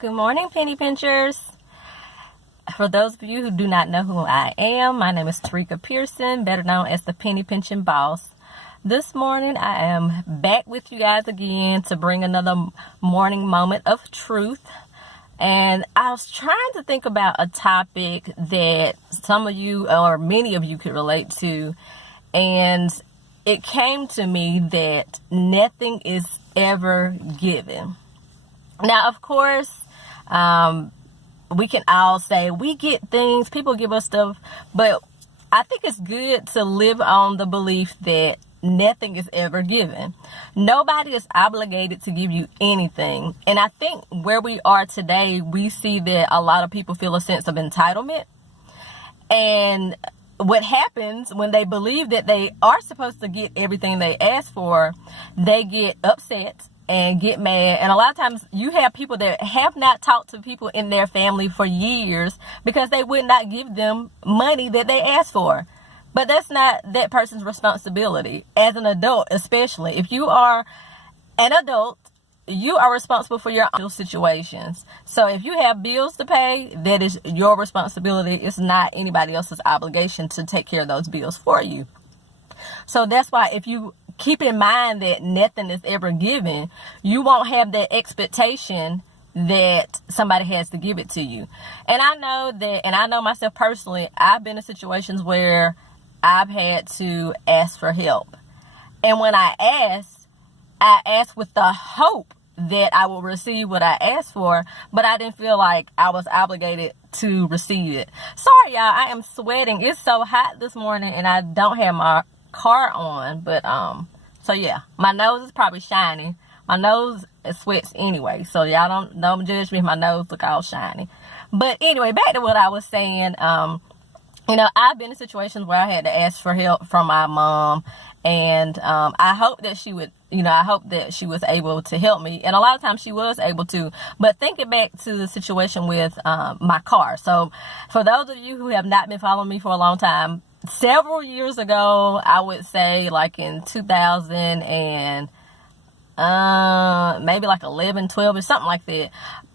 Good morning, Penny Pinchers. For those of you who do not know who I am, my name is Tarika Pearson, better known as the Penny Pinching Boss. This morning, I am back with you guys again to bring another morning moment of truth. And I was trying to think about a topic that some of you or many of you could relate to. And it came to me that nothing is ever given. Now, of course, we can all say we get things, people give us stuff, but I think it's good to live on the belief that nothing is ever given. Nobody is obligated to give you anything. And I think where we are today, we see that a lot of people feel a sense of entitlement. And what happens when they believe that they are supposed to get everything they ask for, they get upset and get mad. And a lot of times you have people that have not talked to people in their family for years because they would not give them money that they asked for. But that's not that person's responsibility. As an adult, especially, if you are an adult, you are responsible for your own situations. So if you have bills to pay, that is your responsibility. It's not anybody else's obligation to take care of those bills for you. So that's why if you keep in mind that nothing is ever given, you won't have that expectation that somebody has to give it to you. And I know that, and I know myself personally, I've been in situations where I've had to ask for help. And when I ask with the hope that I will receive what I asked for, but I didn't feel like I was obligated to receive it. Sorry, y'all, I am sweating. It's so hot this morning and I don't have my car on, but so yeah, my nose is probably shiny. My nose sweats anyway, so y'all don't judge me if my nose look all shiny. But anyway, back to what I was saying. I've been in situations where I had to ask for help from my mom, and I hope that she would, I hope that she was able to help me, and a lot of times she was able to. But thinking back to the situation with my car. So for those of you who have not been following me for a long time, several years ago, I would say like in 2000 and maybe like 11, 12 or something like that,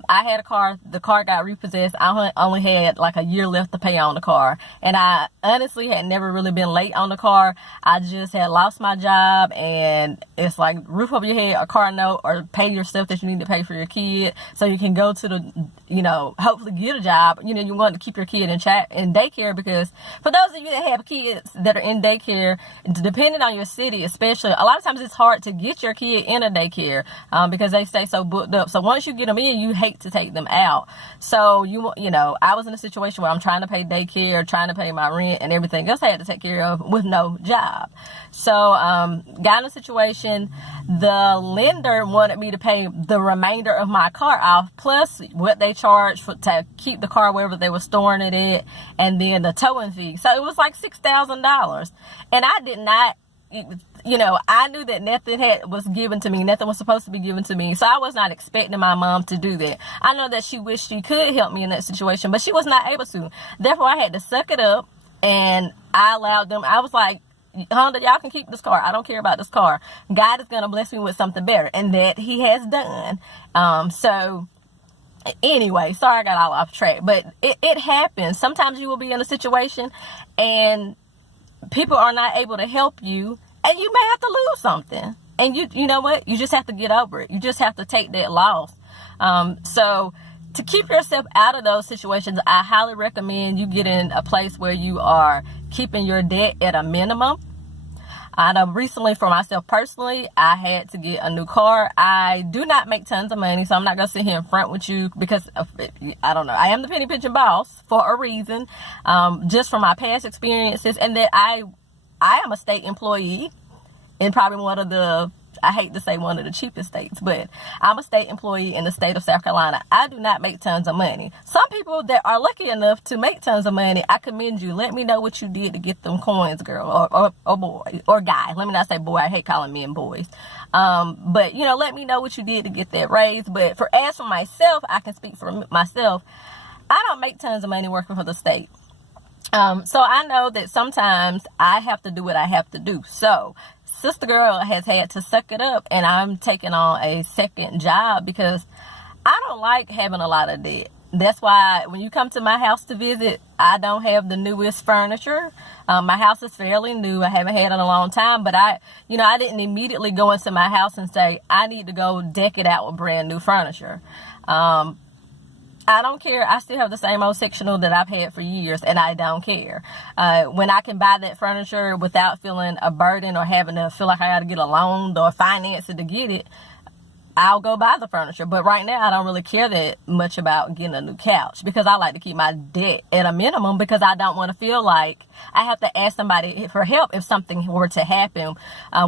I had a car. The car got repossessed. I only had like a year left to pay on the car. And I honestly had never really been late on the car. I just had lost my job, and it's like roof over your head, a car note, or pay your stuff that you need to pay for your kid so you can go to the, hopefully get a job. You want to keep your kid in daycare, because for those of you that have kids that are in daycare, depending on your city especially, a lot of times it's hard to get your kid in a daycare because they stay so booked up. So once you get them in, you hate to take them out. So I was in a situation where I'm trying to pay daycare, trying to pay my rent and everything else I had to take care of with no job. So got in a situation, the lender wanted me to pay the remainder of my car off, plus what they charged to keep the car wherever they were storing it at, and then the towing fee. So it was like $6,000. And I did not, I knew that nothing was given to me. Nothing was supposed to be given to me. So I was not expecting my mom to do that. I know that she wished she could help me in that situation, but she was not able to. Therefore, I had to suck it up, and I allowed them. I was like, Honda, y'all can keep this car. I don't care about this car. God is going to bless me with something better. And that he has done. So anyway, sorry I got all off track, but it happens. Sometimes you will be in a situation and people are not able to help you, and you may have to lose something. And you know what? You just have to get over it. You just have to take that loss. So to keep yourself out of those situations, I highly recommend you get in a place where you are keeping your debt at a minimum. I know recently, for myself personally, I had to get a new car. I do not make tons of money, so I'm not going to sit here in front with you because I don't know. I am the Penny Pinching Boss for a reason, just from my past experiences, and that I am a state employee in probably one of the, I hate to say one of the cheapest states, but I'm a state employee in the state of South Carolina. I do not make tons of money. Some people that are lucky enough to make tons of money, I commend you. Let me know what you did to get them coins, girl, or boy, or guy. Let me not say boy. I hate calling men boys. But let me know what you did to get that raise. But as for myself, I can speak for myself. I don't make tons of money working for the state. So I know that sometimes I have to do what I have to do. So sister girl has had to suck it up, and I'm taking on a second job because I don't don't like having a lot of debt. That's why when you come to my house to visit, I don't have the newest furniture. My house is fairly new. I haven't had it in a long time, but I didn't immediately go into my house and say, I need to go deck it out with brand new furniture. I don't care. I still have the same old sectional that I've had for years, and I don't care. When I can buy that furniture without feeling a burden or having to feel like I got to get a loan or finance it to get it, I'll go buy the furniture. But right now, I don't really care that much about getting a new couch because I like to keep my debt at a minimum because I don't want to feel like I have to ask somebody for help if something were to happen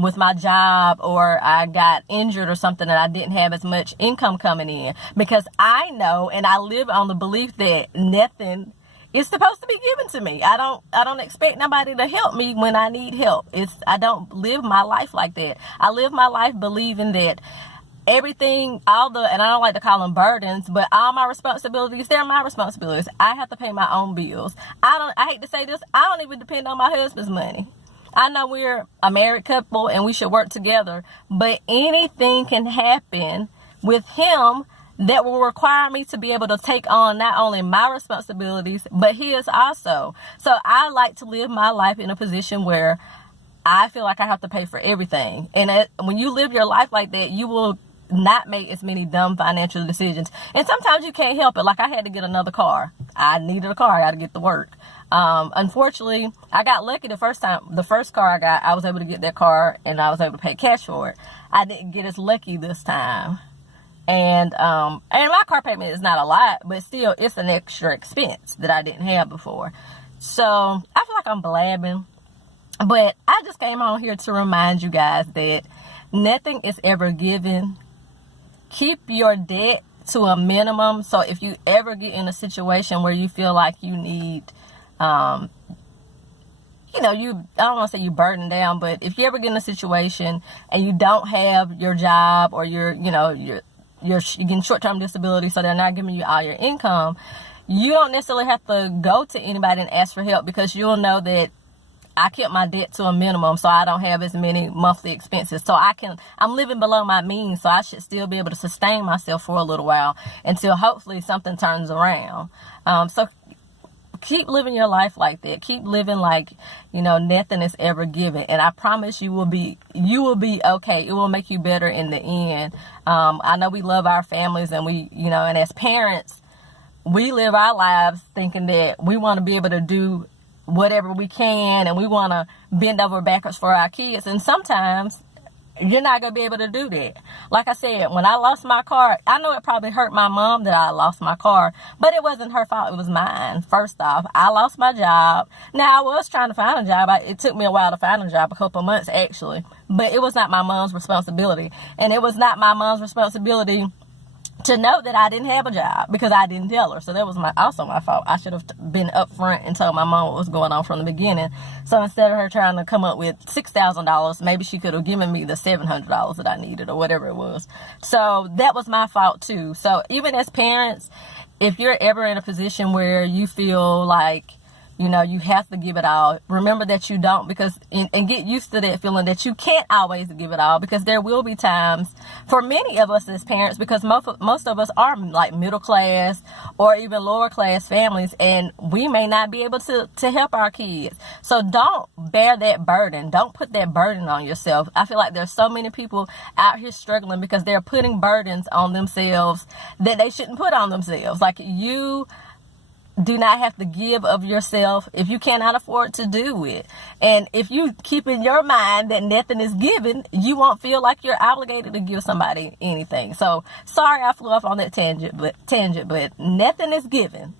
with my job, or I got injured or something and I didn't have as much income coming in. Because I know and I live on the belief that nothing is supposed to be given to me. I don't expect nobody to help me when I need help. I don't live my life like that. I live my life believing that everything, and I don't like to call them burdens, but all my responsibilities, they're my responsibilities. I have to pay my own bills. I hate to say this, I don't even depend on my husband's money. I know we're a married couple and we should work together, but anything can happen with him that will require me to be able to take on not only my responsibilities, but his also. So I like to live my life in a position where I feel like I have to pay for everything. And when you live your life like that, you will not make as many dumb financial decisions. And sometimes you can't help it. Like I had to get another car. I needed a car. I got to get to work. Unfortunately, I got lucky the first car I got, I was able to get that car and I was able to pay cash for it. I didn't get as lucky this time. And my car payment is not a lot, but still it's an extra expense that I didn't have before. So I feel like I'm blabbing, but I just came on here to remind you guys that nothing is ever given. Keep your debt to a minimum. So if you ever get in a situation where you feel like you need, I don't want to say you burden down, but if you ever get in a situation and you don't have your job, or you're getting short-term disability, so they're not giving you all your income, you don't necessarily have to go to anybody and ask for help, because you'll know that I kept my debt to a minimum, so I don't have as many monthly expenses. So I'm living below my means, so I should still be able to sustain myself for a little while until hopefully something turns around. So keep living your life like that. Keep living like, nothing is ever given. And I promise you will be okay. It will make you better in the end. I know we love our families, and and as parents, we live our lives thinking that we want to be able to do whatever we can, and we want to bend over backwards for our kids. And sometimes you're not going to be able to do that. Like I said, when I lost my car, I know it probably hurt my mom that I lost my car, but it wasn't her fault. It was mine. First off, I lost my job. Now, I was trying to find a job. It took me a while to find a job, a couple of months actually, but it was not my mom's responsibility. And it was not my mom's responsibility to know that I didn't have a job, because I didn't tell her. So that was also my fault. I should have been upfront and told my mom what was going on from the beginning. So instead of her trying to come up with $6,000, maybe she could have given me the $700 that I needed, or whatever it was. So that was my fault too. So even as parents, if you're ever in a position where you feel like, you have to give it all, remember that you don't, and get used to that feeling that you can't always give it all, because there will be times for many of us as parents, because most of us are like middle class or even lower class families, and we may not be able to help our kids. So don't bear that burden. Don't put that burden on yourself. I feel like there's so many people out here struggling because they're putting burdens on themselves that they shouldn't put on themselves. Like, you do not have to give of yourself if you cannot afford to do it. And if you keep in your mind that nothing is given, you won't feel like you're obligated to give somebody anything. So sorry I flew off on that tangent, but nothing is given.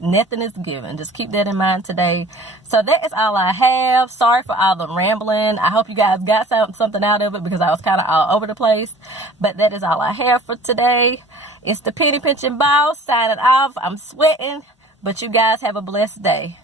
Nothing is given. Just keep that in mind today. So that is all I have. Sorry for all the rambling. I hope you guys got something out of it, because I was kind of all over the place. But that is all I have for today. It's the Penny Pinching Boss signing off. I'm sweating. But you guys have a blessed day.